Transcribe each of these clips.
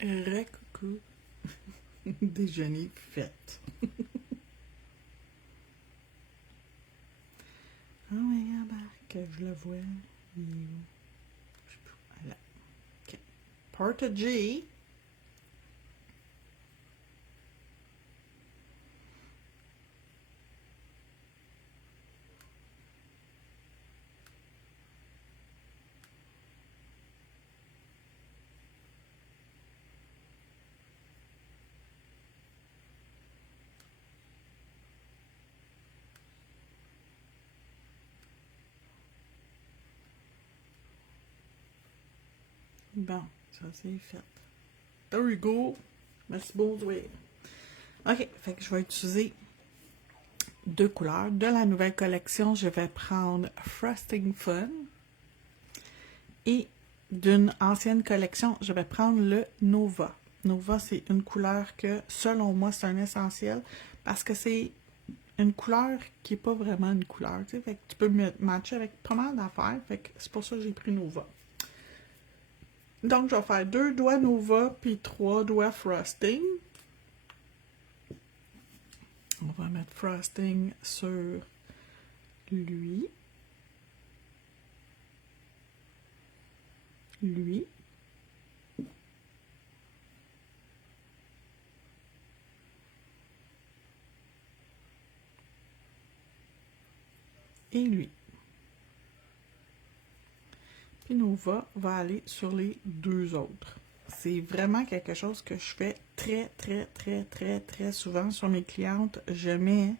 Recoucou. Déjeuner fait. Ah oui, que je le vois. Je sais plus. Là. OK. Porta G. Bon, ça c'est fait. There we go. Merci beaucoup. OK, fait que je vais utiliser deux couleurs. De la nouvelle collection, je vais prendre Frosting Fun. Et d'une ancienne collection, je vais prendre le Nova. Nova, c'est une couleur que, selon moi, c'est un essentiel parce que c'est une couleur qui n'est pas vraiment une couleur. Tu sais, fait que tu peux matcher avec pas mal d'affaires. Fait que c'est pour ça que j'ai pris Nova. Donc, je vais faire 2 doigts Nova puis 3 doigts Frosting. On va mettre Frosting sur lui. Lui. Et lui. Puis Nova va aller sur les deux autres. C'est vraiment quelque chose que je fais très souvent sur mes clientes. Je mets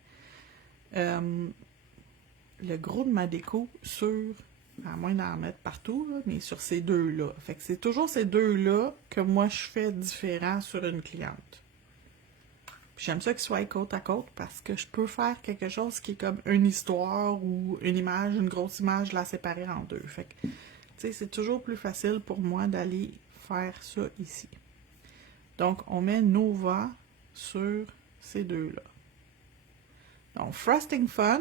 le gros de ma déco sur, à moins d'en mettre partout, là, mais sur ces deux-là. Fait que c'est toujours ces deux-là que moi je fais différent sur une cliente. Puis j'aime ça qu'ils soient côte à côte parce que je peux faire quelque chose qui est comme une histoire ou une image, une grosse image, la séparer en deux. Fait que, tu sais, c'est toujours plus facile pour moi d'aller faire ça ici. Donc, on met Nova sur ces deux-là. Donc, Frosting Fun,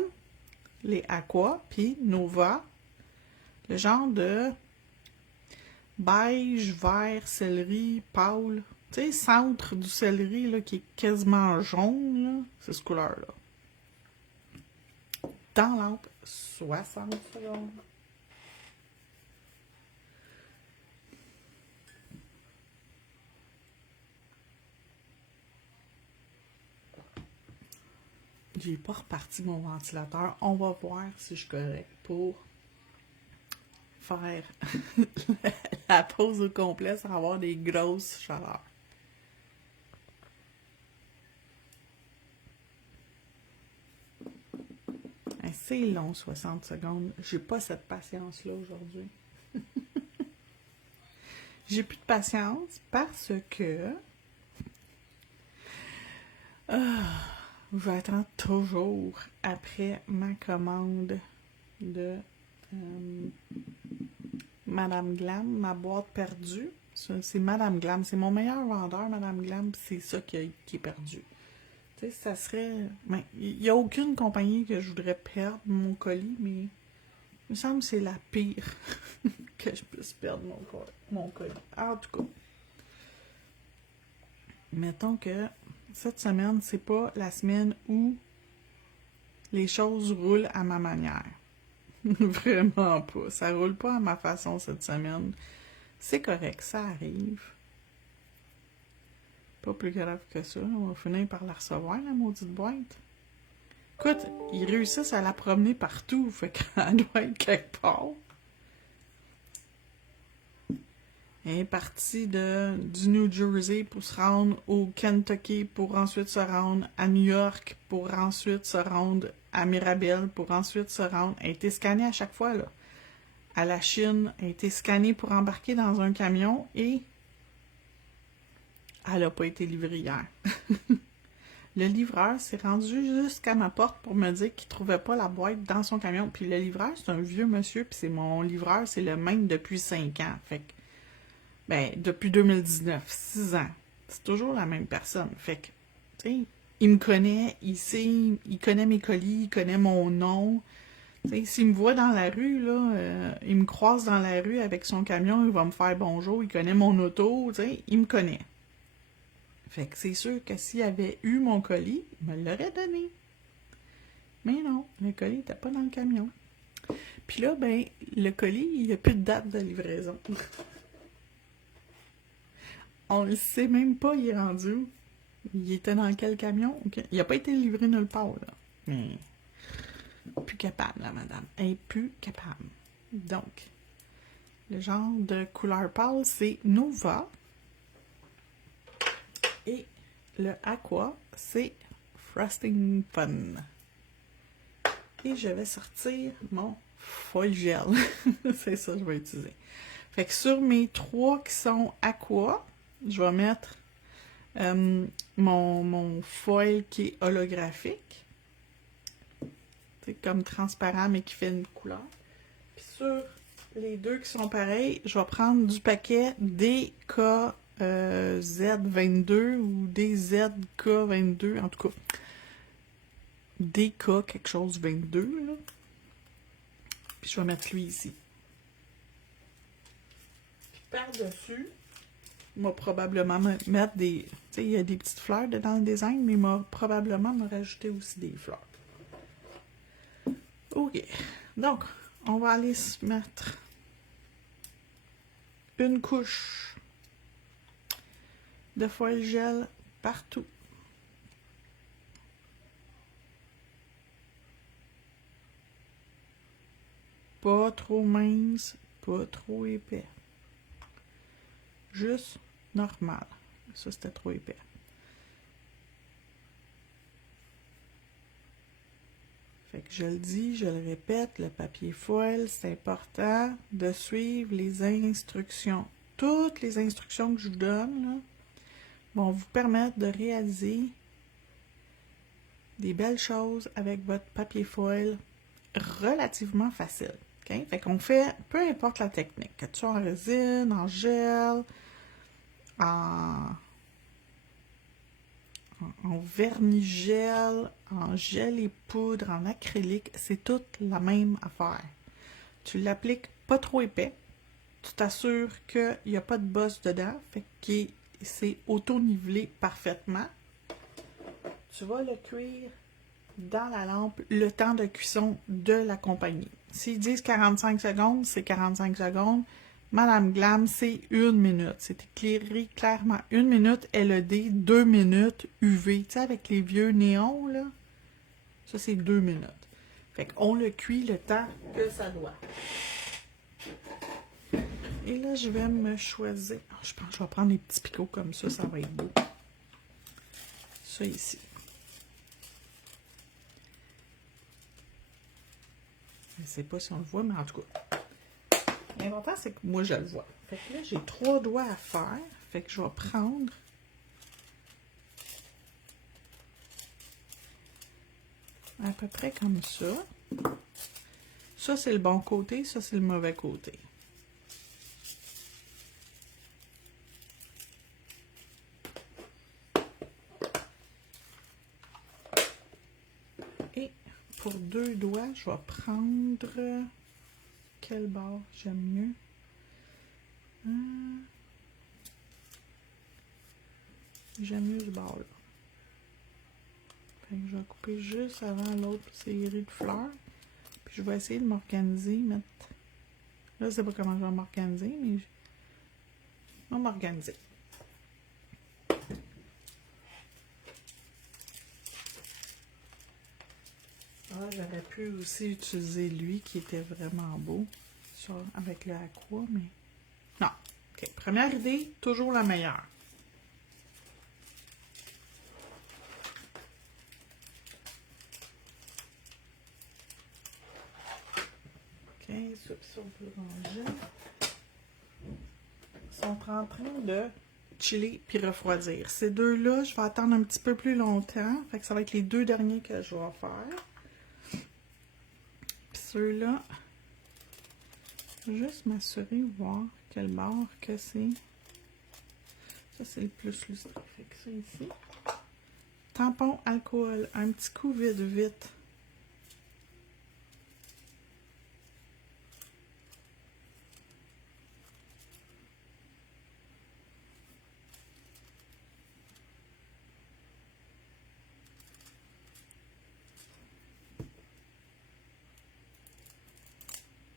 les Aqua, puis Nova, le genre de beige, vert, céleri, pâle. Tu sais, centre du céleri là, qui est quasiment jaune, là, c'est cette couleur-là. Dans lampe, 60 secondes. J'ai pas reparti mon ventilateur. On va voir si je suis correct pour faire la pause au complet sans avoir des grosses chaleurs. C'est long, 60 secondes. J'ai pas cette patience-là aujourd'hui. J'ai plus de patience parce que je vais attendre toujours après ma commande de Madame Glam, ma boîte perdue. C'est Madame Glam, c'est mon meilleur vendeur, Madame Glam, c'est ça qui est perdu. Tu sais, ça serait... Ben, il n'y a aucune compagnie que je voudrais perdre mon colis, mais il me semble que c'est la pire que je puisse perdre mon colis. En tout cas, mettons que cette semaine, c'est pas la semaine où les choses roulent à ma manière. Vraiment pas. Ça roule pas à ma façon cette semaine. C'est correct, ça arrive. Pas plus grave que ça. On va finir par la recevoir, la maudite boîte. Écoute, ils réussissent à la promener partout, fait qu'elle doit être quelque part. Elle est partie du New Jersey pour se rendre au Kentucky, pour ensuite se rendre à New York, pour ensuite se rendre à Mirabel, pour ensuite se rendre... Elle a été scannée à chaque fois, là. À la Chine, elle a été scannée pour embarquer dans un camion et elle n'a pas été livrée hier. Le livreur s'est rendu jusqu'à ma porte pour me dire qu'il trouvait pas la boîte dans son camion. Puis le livreur, c'est un vieux monsieur, puis c'est mon livreur, c'est le même depuis 5 ans. Fait que, ben, depuis 2019, 6 ans. C'est toujours la même personne. Fait que, tu sais, il me connaît, il sait, il connaît mes colis, il connaît mon nom. S'il me voit dans la rue, là, il me croise dans la rue avec son camion, il va me faire bonjour, il connaît mon auto, il me connaît. Fait que c'est sûr que s'il avait eu mon colis, il me l'aurait donné. Mais non, le colis n'était pas dans le camion. Puis là, ben, le colis, il n'y a plus de date de livraison. On le sait même pas, il est rendu où. Il était dans quel camion? Okay. Il n'a pas été livré nulle part, là. Mais plus capable, la madame. Elle est plus capable. Donc, le genre de couleur pâle, c'est Nova. Et le Aqua, c'est Frosting Fun. Et je vais sortir mon foil gel. C'est ça que je vais utiliser. Fait que sur mes 3 qui sont Aqua, je vais mettre mon foil qui est holographique. C'est comme transparent mais qui fait une couleur. Puis sur les 2 qui sont pareils, je vais prendre du paquet DKZ22 ou DZK22, en tout cas. DK quelque chose 22, là. Puis je vais mettre lui ici. Puis par-dessus, il va probablement mettre des... Tu sais, il y a des petites fleurs dans le design, mais il va probablement me rajouter aussi des fleurs. OK. Donc, on va aller se mettre une couche de foil gel partout. Pas trop mince, pas trop épais. Juste normal. Ça, c'était trop épais. Fait que je le dis, je le répète, le papier foil, c'est important de suivre les instructions. Toutes les instructions que je vous donne là, vont vous permettre de réaliser des belles choses avec votre papier foil relativement facile. Okay? Fait qu'on fait, peu importe la technique, que tu sois en résine, en gel, en vernis-gel, en gel et poudre, en acrylique, c'est toute la même affaire. Tu l'appliques pas trop épais, tu t'assures qu'il n'y a pas de bosse dedans, fait que c'est auto-nivelé parfaitement. Tu vas le cuire dans la lampe le temps de cuisson de la compagnie. S'ils disent 45 secondes, c'est 45 secondes. Madame Glam, c'est 1 minute. C'est éclairé clairement 1 minute LED, 2 minutes UV. Tu sais, avec les vieux néons, là, ça, c'est 2 minutes. Fait qu'on le cuit le temps que ça doit. Et là, je vais me choisir... Je pense que je vais prendre les petits picots comme ça va être beau. Ça ici. Je ne sais pas si on le voit, mais en tout cas... L'important, c'est que moi, je le vois. Fait que là, j'ai 3 doigts à faire. Fait que je vais prendre... à peu près comme ça. Ça, c'est le bon côté. Ça, c'est le mauvais côté. Et pour 2 doigts, je vais prendre... Quel bord j'aime mieux? J'aime mieux ce bord-là. Fait que je vais couper juste avant l'autre série de fleurs. Puis je vais essayer de m'organiser, mettre... Là, je sais pas comment je vais m'organiser, mais je vais m'organiser. Ah, j'aurais pu aussi utiliser lui qui était vraiment beau avec le aqua, mais non. OK. Première idée, toujours la meilleure. OK, ceux qui sont plus rangés sont en train de chiller puis refroidir. Ces deux-là, je vais attendre un petit peu plus longtemps. Fait que ça va être les 2 derniers que je vais faire. Puis ceux-là, juste m'assurer, voir quel bord que c'est. Ça, c'est le plus lustré. Fait que ça ici. Tampon alcool. Un petit coup vite.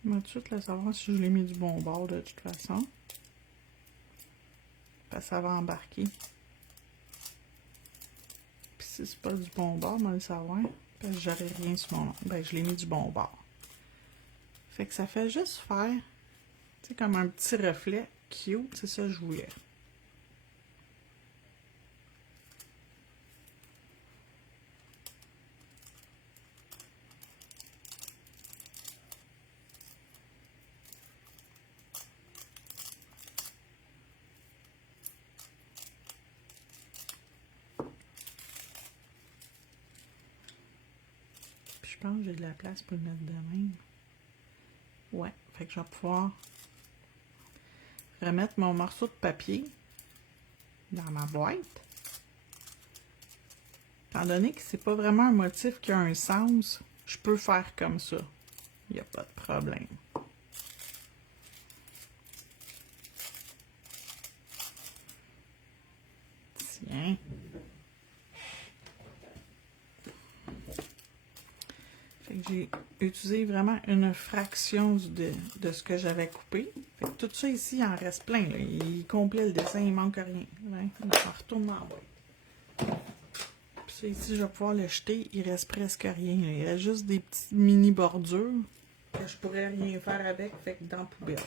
Je vais tout de suite le savoir si je l'ai mis du bon bord de toute façon. Parce que ça va embarquer. Puis si c'est pas du bon bord, on va le savoir. Parce que j'aurai rien sur mon... Ben, je l'ai mis du bon bord. Fait que ça fait juste faire, tu sais, comme un petit reflet cute. C'est ça que je voulais. Je pense que j'ai de la place pour le mettre de même. Ouais, fait que je vais pouvoir remettre mon morceau de papier dans ma boîte. Étant donné que c'est pas vraiment un motif qui a un sens, je peux faire comme ça. Il n'y a pas de problème. Tiens. Fait que j'ai utilisé vraiment une fraction de ce que j'avais coupé. Fait que tout ça ici, il en reste plein. Là. Il est complet le dessin, il manque rien. Ouais, on retourne en bas. Puis ça ici, je vais pouvoir le jeter. Il reste presque rien. Là. Il reste juste des petites mini bordures que je pourrais rien faire avec. Fait que dans la poubelle.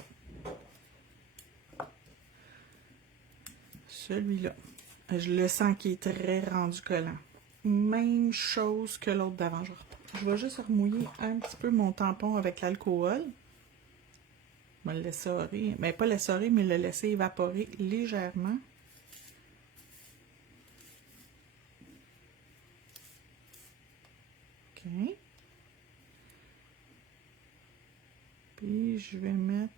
Celui-là, je le sens qu'il est très rendu collant. Même chose que l'autre d'avant. Je vais juste remouiller un petit peu mon tampon avec l'alcool. Je vais le laisser orer. Mais pas laisser orer, mais le laisser évaporer légèrement. OK. Puis je vais mettre...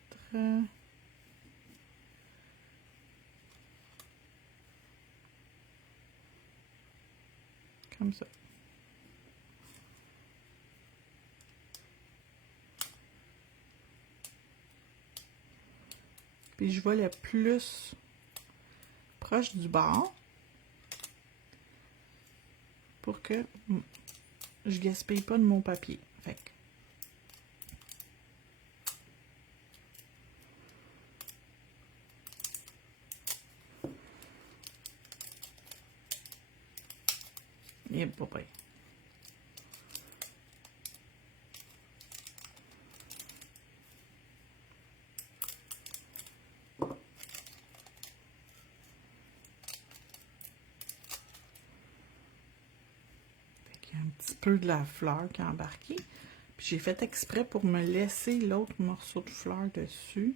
comme ça. Puis je vais le plus proche du bord pour que je gaspille pas de mon papier. Fait que il est pas prêt. Il y a un petit peu de la fleur qui a embarqué. Puis j'ai fait exprès pour me laisser l'autre morceau de fleur dessus.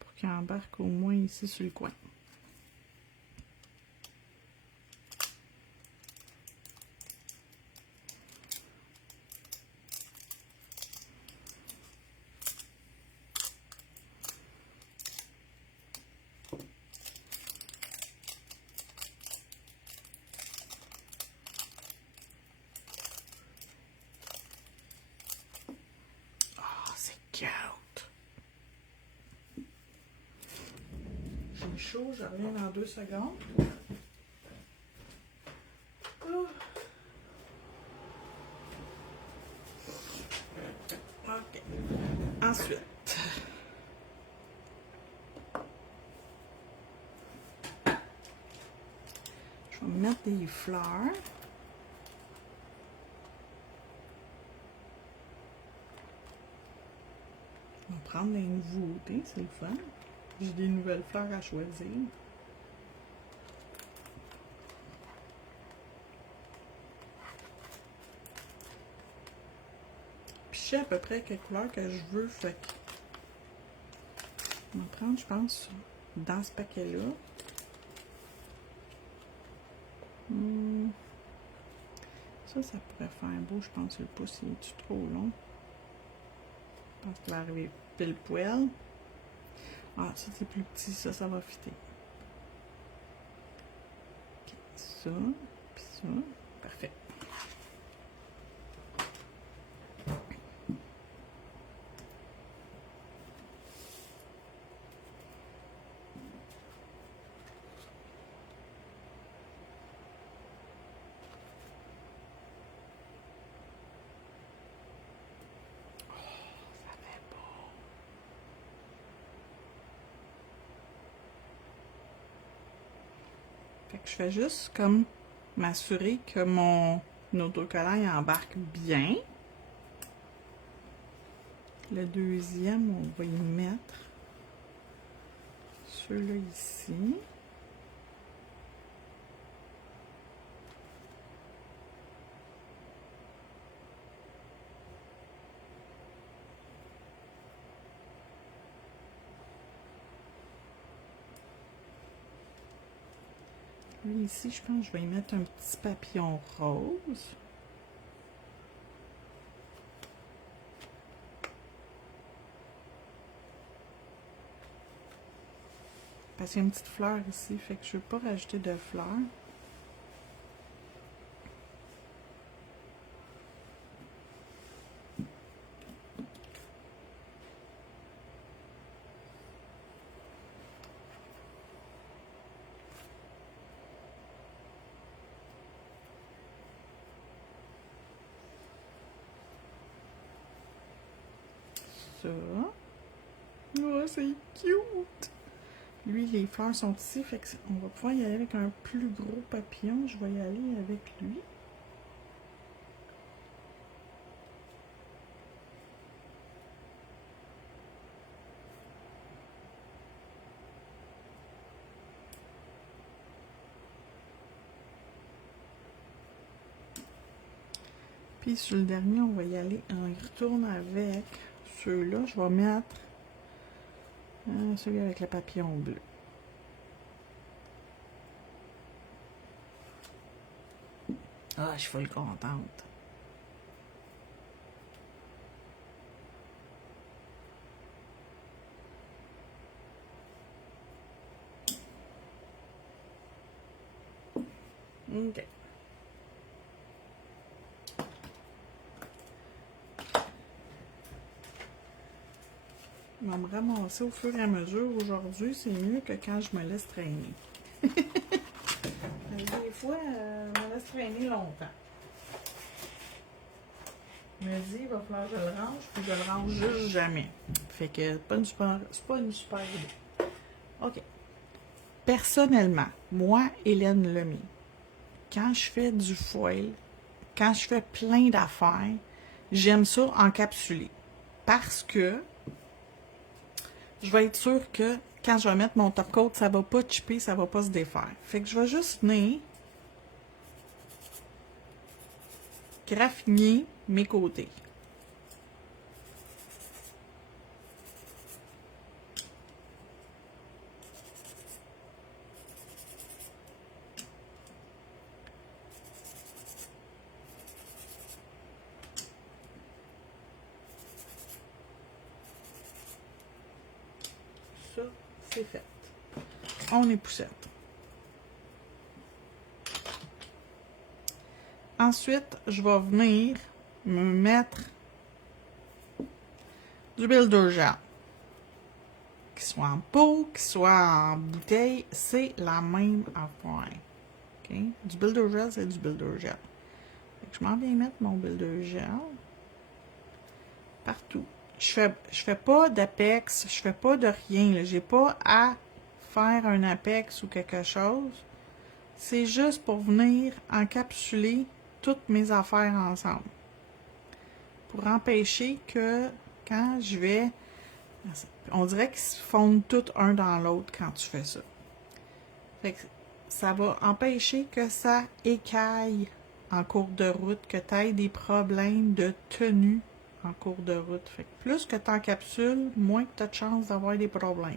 Pour qu'il embarque au moins ici sur le coin. J'ai chaud, je reviens dans 2 secondes. OK. Ensuite, je vais mettre des fleurs. On va prendre des nouveautés, c'est le fun. J'ai des nouvelles fleurs à choisir. Puis je sais à peu près quelle couleur que je veux, fait que on va prendre, je pense, dans ce paquet-là. Ça pourrait faire beau, je pense que le pouce il est trop long. Je pense qu'il va arriver pile poil. Ah, ça c'est plus petit, ça va fitter. Okay, ça, puis ça, parfait. que je fais juste comme m'assurer que mon autocollant il embarque bien. Le deuxième, on va y mettre ceux-là ici. Lui, ici, je pense que je vais y mettre un petit papillon rose. Parce qu'il y a une petite fleur ici, fait que je ne veux pas rajouter de fleurs. Ça. Oh, c'est cute! Lui, les fleurs sont ici, fait qu'on va pouvoir y aller avec un plus gros papillon. Je vais y aller avec lui. Puis sur le dernier, on va y aller. On y retourne avec ceux-là. Je vais mettre celui avec le papillon bleu. Ah, je suis full contente. OK. Je vais me ramasser au fur et à mesure. Aujourd'hui, c'est mieux que quand je me laisse traîner. Des fois, je me laisse traîner longtemps. Je me dis, il va falloir que je le range, puis je le range juste jamais. Fait que c'est pas une super idée. OK. Personnellement, moi, Hélène Lemay, quand je fais du foil, quand je fais plein d'affaires, j'aime ça encapsuler. Parce que je vais être sûre que quand je vais mettre mon top coat, ça va pas chipper, ça va pas se défaire. Fait que je vais juste venir graffiner mes côtés. Ça, c'est fait. On est poussette. Ensuite, je vais venir me mettre du Builder Gel. Qu'il soit en pot, qu'il soit en bouteille, c'est la même affaire. Okay? Du Builder Gel, c'est du Builder Gel. Fait que je m'en viens mettre mon Builder Gel partout. Je fais pas d'apex, je fais pas de rien. J'ai pas à faire un apex ou quelque chose. C'est juste pour venir encapsuler toutes mes affaires ensemble. Pour empêcher que quand je vais... On dirait qu'ils se fondent tout un dans l'autre quand tu fais ça. Fait que ça va empêcher que ça écaille en cours de route, que tu aies des problèmes de tenue en cours de route. Fait que plus que tu encapsules, moins que tu as de chances d'avoir des problèmes.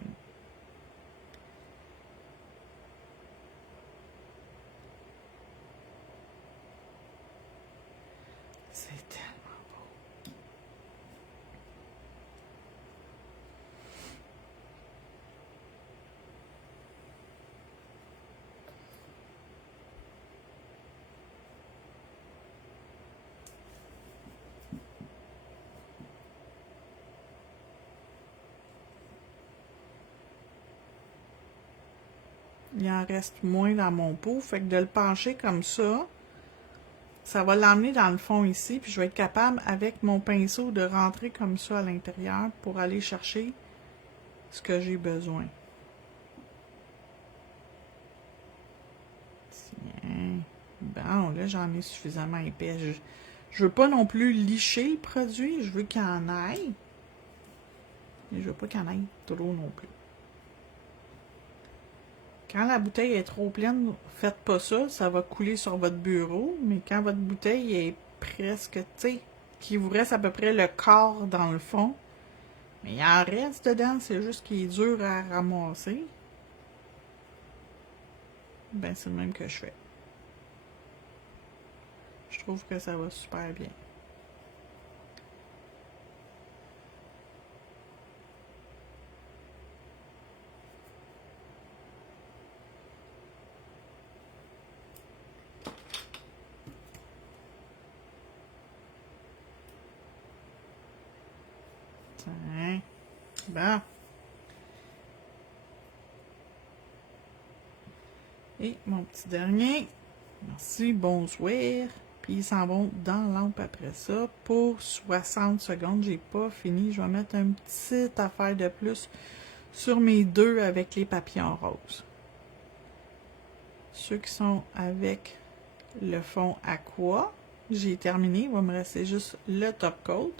C'est tellement beau. Il en reste moins dans mon pot, fait que de le pencher comme ça va l'emmener dans le fond ici, puis je vais être capable, avec mon pinceau, de rentrer comme ça à l'intérieur pour aller chercher ce que j'ai besoin. Bon, là, j'en ai suffisamment épais. Je veux pas non plus licher le produit. Je veux qu'il en aille. Mais je veux pas qu'il en aille trop non plus. Quand la bouteille est trop pleine, faites pas ça. Ça va couler sur votre bureau. Mais quand votre bouteille est presque, tu sais, qu'il vous reste à peu près le quart dans le fond, mais il en reste dedans, c'est juste qu'il est dur à ramasser. Ben, c'est le même que je fais. Je trouve que ça va super bien. Tiens. Bon. Et mon petit dernier. Merci, bonsoir. Puis ils s'en vont dans la lampe après ça pour 60 secondes. J'ai pas fini. Je vais mettre une petite affaire de plus sur mes deux avec les papillons roses. Ceux qui sont avec le fond aqua, j'ai terminé. Il va me rester juste le top coat.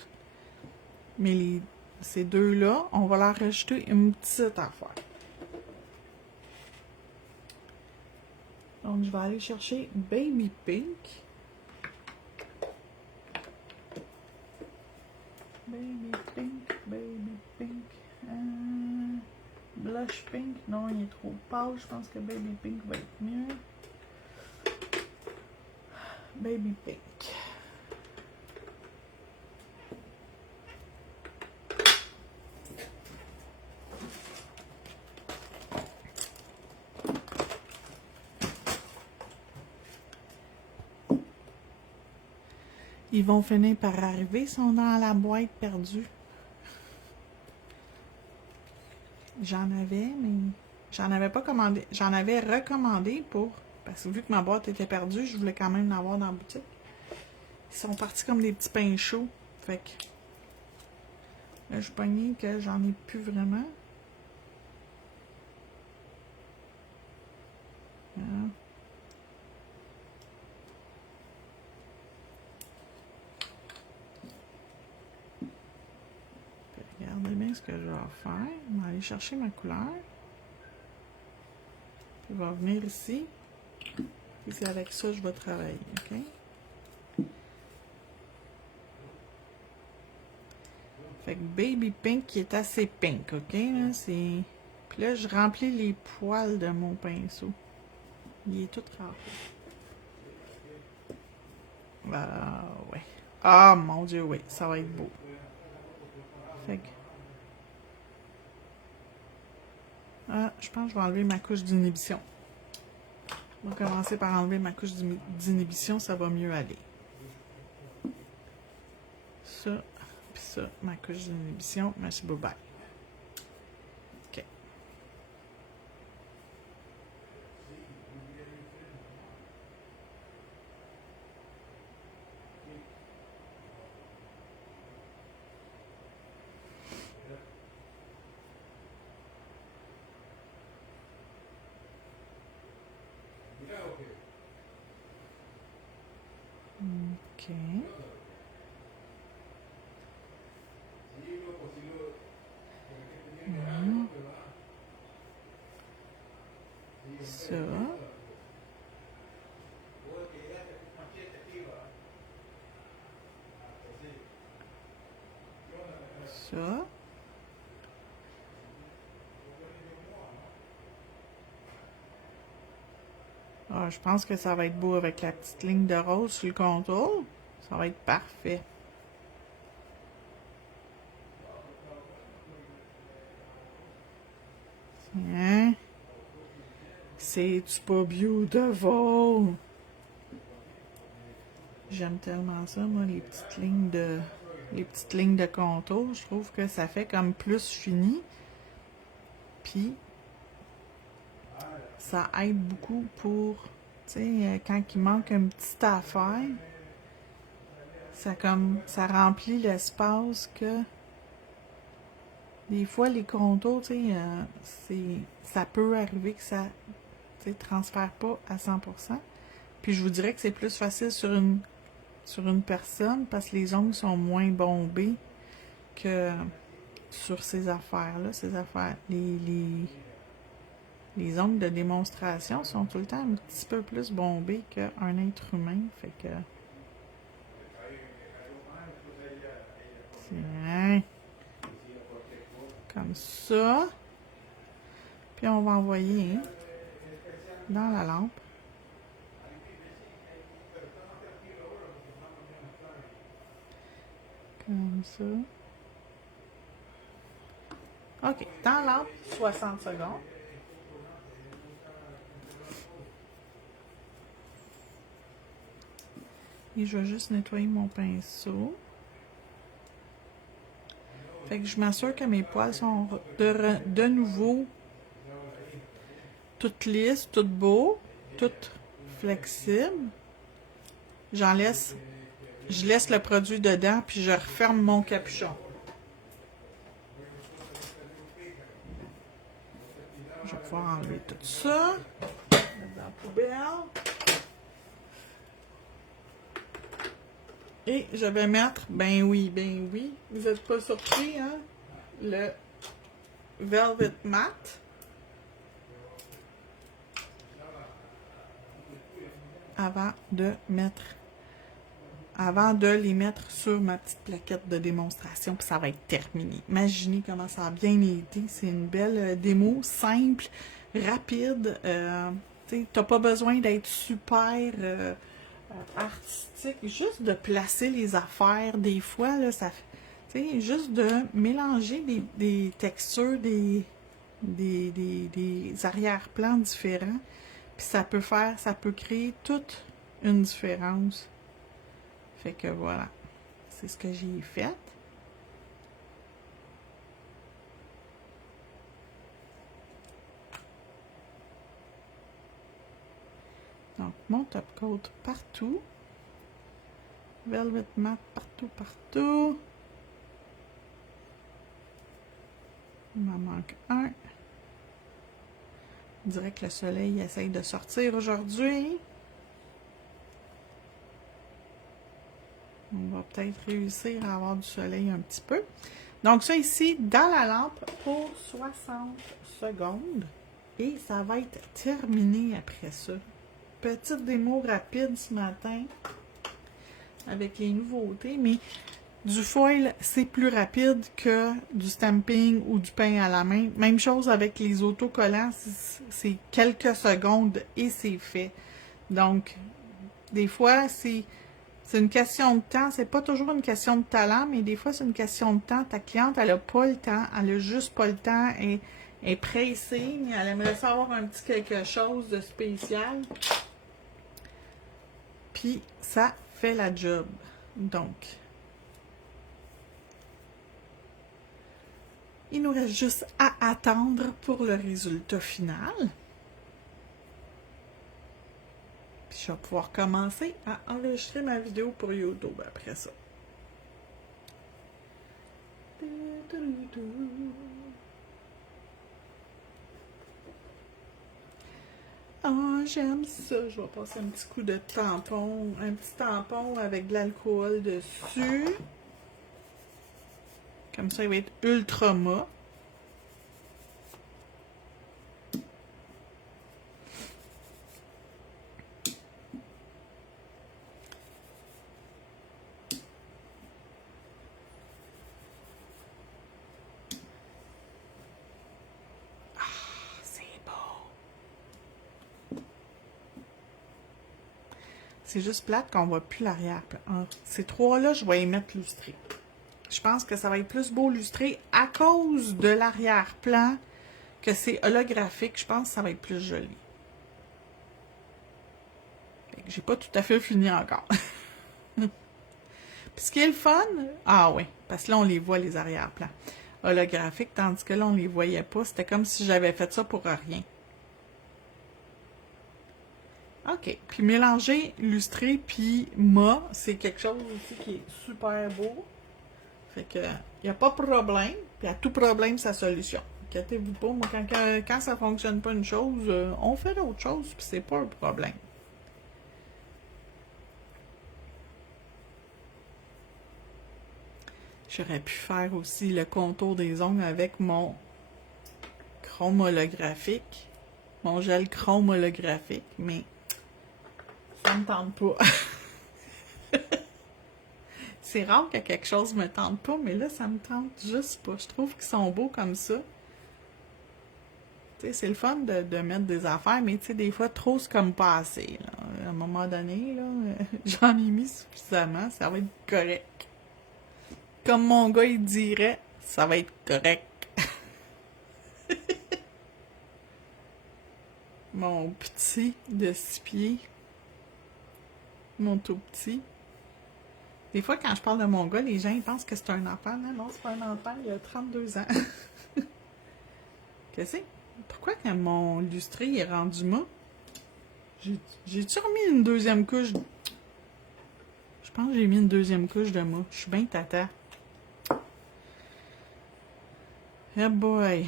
Mais ces deux-là, on va leur rajouter une petite affaire. Donc, je vais aller chercher Baby Pink. Baby Pink, Baby Pink. Blush Pink, non, il est trop pâle. Je pense que Baby Pink va être mieux. Baby Pink. Ils vont finir par arriver, ils sont dans la boîte perdue. J'en avais, mais j'en avais pas commandé. J'en avais recommandé pour... Parce que vu que ma boîte était perdue, je voulais quand même l'avoir dans la boutique. Ils sont partis comme des petits pains chauds. Fait que... Là, je pognais que j'en ai plus vraiment. Voilà. Regardez bien ce que je vais faire. Je vais aller chercher ma couleur. Puis je vais venir ici. Et c'est avec ça que je vais travailler, ok? Fait que Baby Pink qui est assez pink, ok? Là, c'est... Puis là, je remplis les poils de mon pinceau. Il est tout rempli. Ah, ouais. Ah, mon Dieu, oui. Ça va être beau. Fait que... Ah, je pense que je vais enlever ma couche d'inhibition. On va commencer par enlever ma couche d'inhibition, ça va mieux aller. Ça, puis ça, ma couche d'inhibition. Merci, bye-bye. OK. OK. Ça. Ça. Ah, je pense que ça va être beau avec la petite ligne de rose sur le contour. Ça va être parfait. Hein? C'est-tu pas beautiful? J'aime tellement ça, moi, les petites lignes de contour. Je trouve que ça fait comme plus fini. Puis, ça aide beaucoup pour, tu sais, quand il manque une petite affaire, ça remplit l'espace que, des fois, les contours, tu sais, ça peut arriver que ça, tu sais, transfère pas à 100%. Puis je vous dirais que c'est plus facile sur une personne parce que les ongles sont moins bombés que sur ces affaires-là. Les ongles de démonstration sont tout le temps un petit peu plus bombés qu'un être humain. Fait que... Tiens. Comme ça. Puis on va envoyer dans la lampe. Comme ça. OK. Dans la lampe, 60 secondes. Et je vais juste nettoyer mon pinceau. Fait que je m'assure que mes poils sont de nouveau toutes lisses, toutes beaux, toutes flexibles. Je laisse le produit dedans, puis je referme mon capuchon. Je vais pouvoir enlever tout ça. Mettre dans la poubelle. Et je vais mettre, ben oui, vous n'êtes pas surpris, hein? Le Velvet Matte. Avant de les mettre sur ma petite plaquette de démonstration, puis ça va être terminé. Imaginez comment ça a bien été. C'est une belle démo, simple, rapide. Tu n'as pas besoin d'être super artistique. Juste de placer les affaires, des fois, là, ça fait, juste de mélanger des textures, des arrière-plans différents. Puis ça peut créer toute une différence. Fait que voilà, c'est ce que j'ai fait. Donc, mon top coat partout. Velvet Matte partout. Il m'en manque un. On dirait que le soleil essaye de sortir aujourd'hui. On va peut-être réussir à avoir du soleil un petit peu. Donc ça ici, dans la lampe pour 60 secondes. Et ça va être terminé après ça. Petite démo rapide ce matin avec les nouveautés, mais du foil, c'est plus rapide que du stamping ou du pain à la main. Même chose avec les autocollants, c'est quelques secondes et c'est fait. Donc, des fois, c'est une question de temps. C'est pas toujours une question de talent, mais des fois, c'est une question de temps. Ta cliente, elle a pas le temps. Elle a juste pas le temps. Elle est pressée, mais elle aimerait savoir un petit quelque chose de spécial. Puis, ça fait la job. Donc, il nous reste juste à attendre pour le résultat final. Puis je vais pouvoir commencer à enregistrer ma vidéo pour YouTube après ça. Oh, j'aime ça. Je vais passer un petit coup de tampon. Un petit tampon avec de l'alcool dessus. Comme ça, il va être ultra mat. Ah, c'est beau. C'est juste plate qu'on voit plus l'arrière-plan. Ces trois-là, je vais les mettre lustrés. Je pense que ça va être plus beau lustré à cause de l'arrière-plan, que c'est holographique. Je pense que ça va être plus joli. J'ai pas tout à fait fini encore. Puis ce qui est le fun, ah oui, parce que là on les voit les arrière-plans holographiques, tandis que là on les voyait pas. C'était comme si j'avais fait ça pour rien. OK. Puis mélanger lustré puis mat, c'est quelque chose aussi qui est super beau. Fait que, il n'y a pas de problème. Puis à tout problème, sa solution. Inquiétez-vous pas. Moi, quand ça ne fonctionne pas une chose, on fait d'autres choses, puis c'est pas un problème. J'aurais pu faire aussi le contour des ongles avec mon chrome holographique. Mon gel chrome holographique, mais ça me tente pas. C'est rare que quelque chose me tente pas, mais là, ça me tente juste pas. Je trouve qu'ils sont beaux comme ça. Tu sais, c'est le fun de mettre des affaires, mais tu sais, des fois, trop, c'est comme pas assez. Là. À un moment donné, là, j'en ai mis suffisamment, ça va être correct. Comme mon gars, il dirait, ça va être correct. Mon petit de 6 pieds. Mon tout petit. Des fois, quand je parle de mon gars, les gens ils pensent que c'est un enfant. Non, non, c'est pas un enfant, il a 32 ans. Qu'est-ce que c'est? Pourquoi quand mon lustré est rendu mat? J'ai-tu remis une deuxième couche? Je pense que j'ai mis une deuxième couche de mat. Je suis bien tata. Eh boy!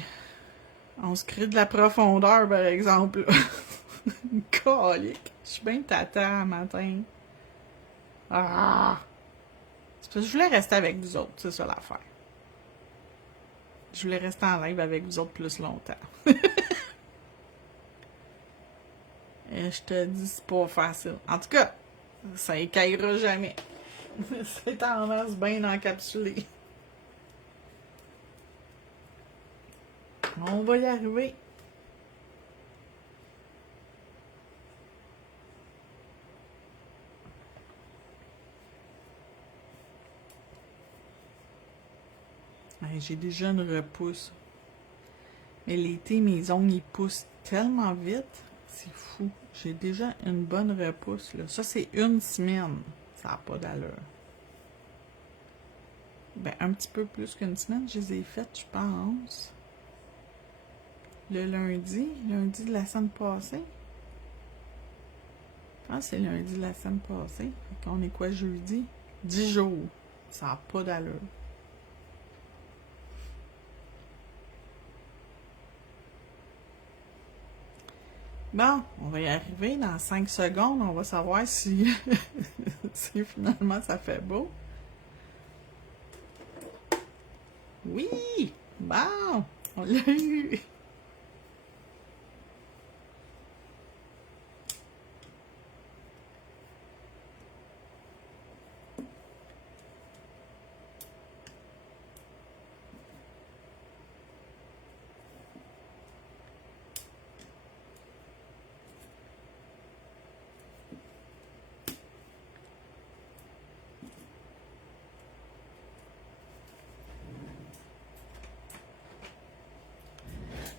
On se crée de la profondeur, par exemple. Calique. Je suis bien tata matin. Ah! C'est parce que je voulais rester avec vous autres, c'est ça l'affaire. Je voulais rester en live avec vous autres plus longtemps. Et je te dis, c'est pas facile. En tout cas, ça écaillera jamais. C'est tendance bien encapsulé. On va y arriver. J'ai déjà une repousse. Mais l'été, mes ongles, ils poussent tellement vite. C'est fou. J'ai déjà une bonne repousse, là. Ça, c'est une semaine. Ça n'a pas d'allure. Ben, un petit peu plus qu'une semaine, je les ai faites, je pense. Le lundi de la semaine passée. Je pense que c'est lundi de la semaine passée. Fait qu'on est quoi, jeudi? 10 jours. Ça n'a pas d'allure. Bon, on va y arriver dans 5 secondes. On va savoir si, si finalement ça fait beau. Oui! Bon! On l'a eu!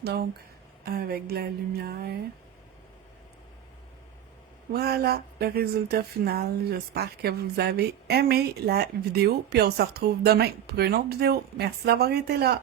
Donc, avec de la lumière. Voilà le résultat final. J'espère que vous avez aimé la vidéo. Puis on se retrouve demain pour une autre vidéo. Merci d'avoir été là.